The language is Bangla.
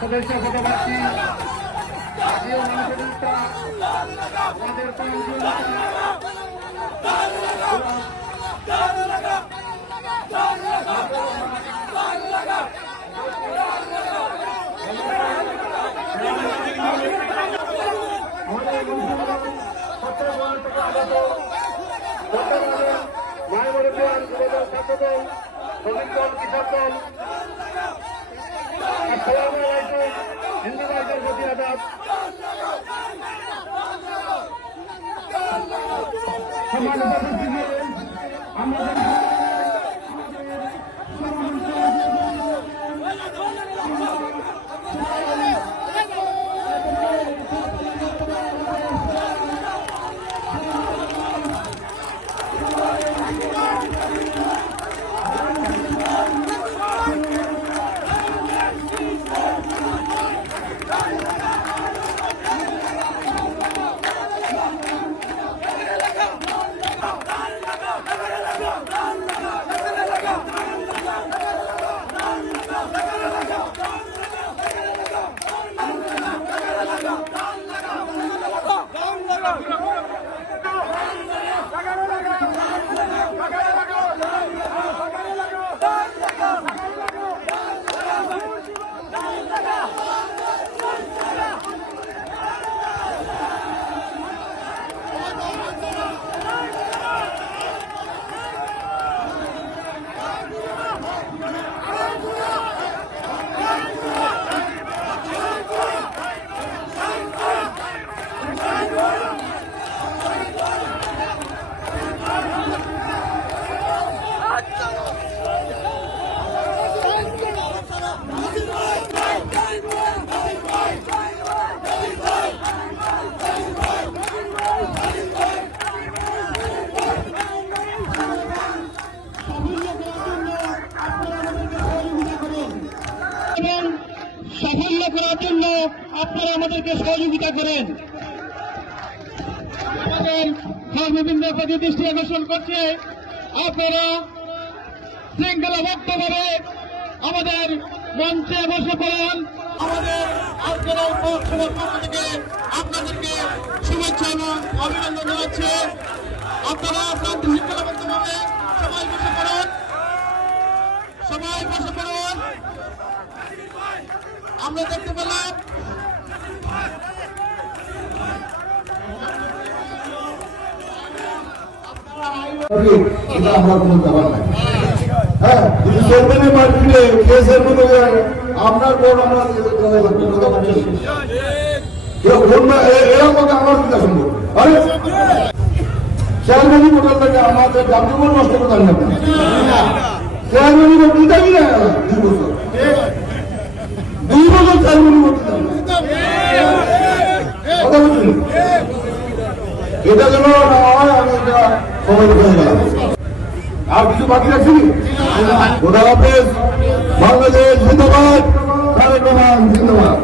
সদস্য পদপ্রার্থী জাতীয় মানুষের নেতা আমাদের মায়াবরী ছাত্রদল শ্রমিক দল কৃষক দল আসসালামু আলাইকুম হিন্দু ভাইদের প্রতি আদাব। সাফল্য করার জন্য আপনারা আমাদেরকে সহযোগিতা করেন। আমাদের ধর্মবৃন্দের প্রতি দৃষ্টি আকর্ষণ করছে, আপনারা শৃঙ্খলাবদ্ধভাবে আমাদের মঞ্চে বসে পড়েন। আমাদের আজকের পক্ষ থেকে আপনাদেরকে শুভেচ্ছা এবং অভিনন্দন জানাচ্ছে। আপনারা আপনাদের শৃঙ্খলাবদ্ধভাবে সবাই বসে পড়ুন, সবাই বসে পড়ুন। আমরা দেখতে পেলাম আমরা কোনো ব্যাপার নাই। হ্যাঁ, যদি চেয়ারম্যানের মার্কেটে কে চেয়ারম্যান হয়ে যায় আপনার বোর্ড আমরা এরকম আমার চিন্তা সম্ভব। আরে চেয়ারম্যানই ভোটার লাগে আমাদের জাতীয় নষ্ট করতে হবে না। চেয়ারম্যানই ভোট দিতে হবে না 2 বছর 2 বছর চেয়ারম্যানই ভোট দিতে হবে কথা বলছেন। এটা যেন না হয় আমি এটা সময় হয়ে গেলাম। আর কিছু বাকি রাখছি। খোদা হাফেজ। বাংলাদেশ জিন্দাবাদ। তারেক রহমান জিন্দাবাদ।